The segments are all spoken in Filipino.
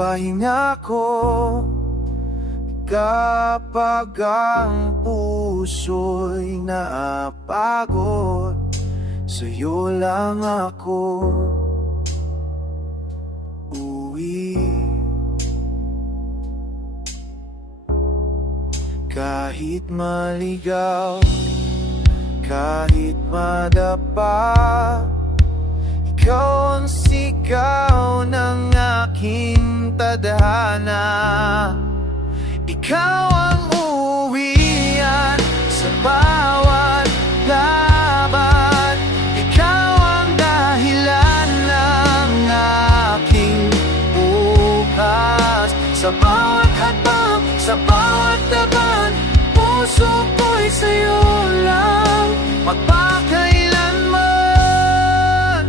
pahinga ko kapag ang puso'y naapagod. Sa'yo lang ako uwi. Kahit maligaw, kahit madapa, ikaw ang sigaw ng aking tadhana. Ikaw ang uwian sa bawat laban. Ikaw ang dahilan ng aking bukas. Sa bawat hakbang, sa bawat laban, puso ko'y sa'yo lang magpakailanman.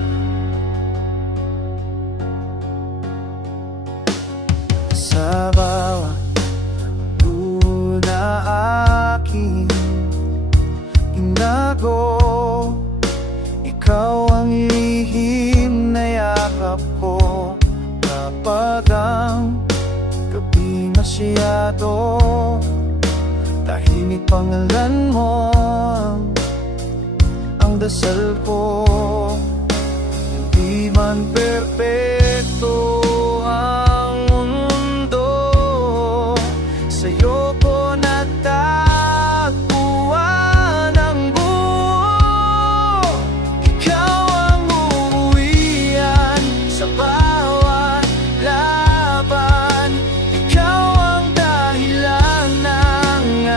Sa bawat na aking inago, ikaw ang lihim na yakap ko. Kapag ang gabi masyado, tahimik pangalan mo ang dasal ko. Hindi man perpekto ang mundo, sa'yo ko natagpuan ang buo. Ikaw ang uuwian sa bawat laban. Ikaw ang dahilan ng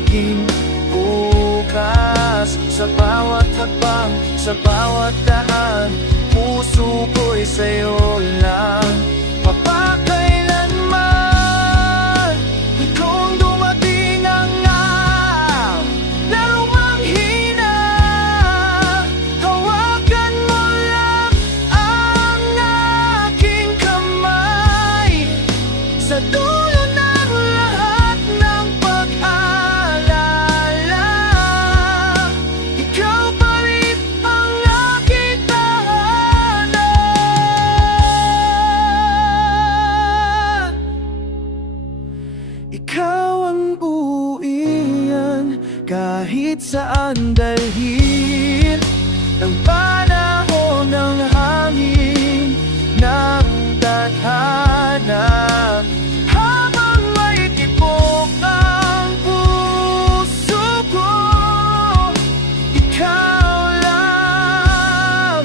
aking bukas. Sa bawat hakbang, sa bawat daan, puso ko'y sa'yo lang mapakailanman. Kung dumating ang larong manghina, hawakan mo lang ang aking kamay. Sa dulo ng lahat ng pag-aalala, ikaw pa rin ang aking tahanan. Ikaw ang buuian kahit saan, dalhin ng panahon ng hangin ng tadhana. Habang may tibok ang puso ko, ikaw lang,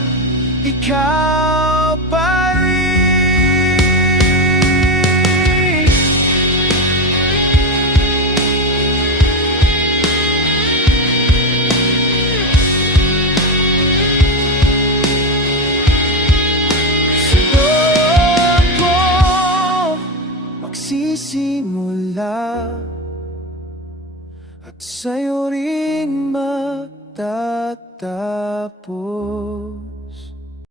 ikaw pa rin. Magsisimula at sa'yo rin magtatapos.